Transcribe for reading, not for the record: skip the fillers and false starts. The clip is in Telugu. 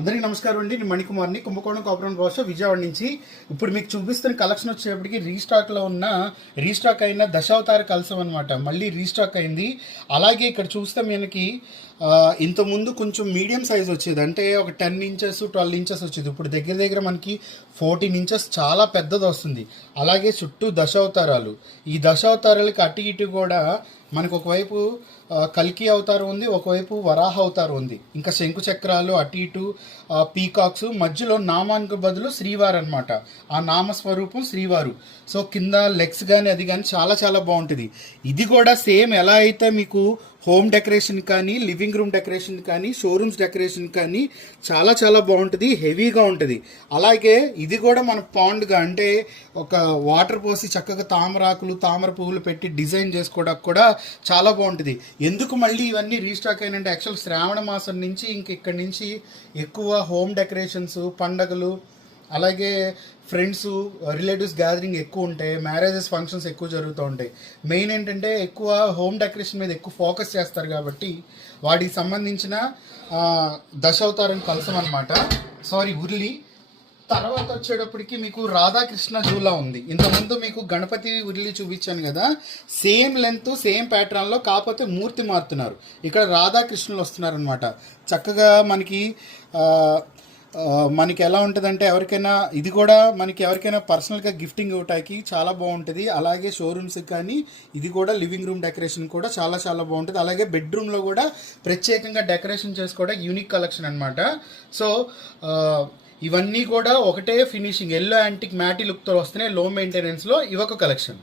అందరికీ నమస్కారం అండి. నేను మణికుమార్ని, కుంభకోణం కాపురం రోష విజయవాడ నుంచి. ఇప్పుడు మీకు చూపిస్తున్న కలెక్షన్ వచ్చేటప్పటికి రీస్టాక్ అయిన దశావతార కలసం అనమాట. మళ్ళీ రీస్టాక్ అయింది. అలాగే ఇక్కడ చూస్తే మనకి ఇంతకుముందు కొంచెం మీడియం సైజ్ వచ్చేది, అంటే ఒక 10 ఇంచెస్ 12 ఇంచెస్ వచ్చేది. ఇప్పుడు దగ్గర దగ్గర మనకి 14 ఇంచెస్ చాలా పెద్దది వస్తుంది. అలాగే చుట్టూ దశావతారాలు, ఈ దశావతారాలకి అటు ఇటు కూడా మనకు ఒకవైపు కల్కి అవతారం ఉంది, ఒకవైపు వరాహ అవతారం ఉంది. ఇంకా శంకు చక్రాలు అటు ఇటు పీకాక్స్, మధ్యలో నామానికి బదులు శ్రీవారు అనమాట. ఆ నామస్వరూపం శ్రీవారు. సో కింద లెగ్స్ కానీ అది కానీ చాలా చాలా బాగుంటుంది. ఇది కూడా సేమ్ ఎలా అయితే మీకు హోమ్ డెకరేషన్ కానీ, లివింగ్ రూమ్ డెకరేషన్ కానీ, షోరూమ్స్ డెకరేషన్ కానీ చాలా చాలా బాగుంటుంది, హెవీగా ఉంటుంది. అలాగే ఇది కూడా మన పాండ్గా, అంటే ఒక వాటర్ పోసి చక్కగా తామరాకులు తామర పువ్వులు పెట్టి డిజైన్ చేసుకోవడానికి కూడా చాలా బాగుంటుంది. ఎందుకు మళ్ళీ ఇవన్నీ రీస్టాక్ అయినంటే, యాక్చువల్ శ్రావణ మాసం నుంచి ఇక్కడి నుంచి ఎక్కువ హోమ్ డెకరేషన్స్, పండగలు, అలాగే ఫ్రెండ్స్ రిలేటివ్స్ గ్యాదరింగ్ ఎక్కువ ఉంటాయి, మ్యారేజెస్ ఫంక్షన్స్ ఎక్కువ జరుగుతూ ఉంటాయి. మెయిన్ ఏంటంటే ఎక్కువ హోమ్ డెకరేషన్ మీద ఎక్కువ ఫోకస్ చేస్తారు కాబట్టి వాటికి సంబంధించిన దశావతారం కలసం అనమాట. ఉర్లి. తర్వాత వచ్చేటప్పటికి మీకు రాధాకృష్ణ జూలా ఉంది. ఇంతకుముందు మీకు గణపతి ఉర్లి చూపించాను కదా, సేమ్ లెంత్ సేమ్ ప్యాటర్న్లో, కాకపోతే మూర్తి మారుతున్నారు. ఇక్కడ రాధాకృష్ణులు వస్తున్నారు అనమాట. చక్కగా మనకి ఎలా ఉంటుందంటే, ఎవరికైనా ఇది కూడా మనకి ఎవరికైనా పర్సనల్గా గిఫ్టింగ్ ఇవ్వటానికి చాలా బాగుంటుంది. అలాగే షోరూమ్స్కి కానీ, ఇది కూడా లివింగ్ రూమ్ డెకరేషన్ కూడా చాలా చాలా బాగుంటుంది. అలాగే బెడ్రూమ్లో కూడా ప్రత్యేకంగా డెకరేషన్ చేసుకోవడానికి యూనిక్ కలెక్షన్ అనమాట. సో ఇవన్నీ కూడా ఒకటే ఫినిషింగ్, ఎల్లో యాంటిక్ మ్యాటీ లుక్తో వస్తున్నాయి, లో మెయింటెనెన్స్లో. ఇవొక కలెక్షన్.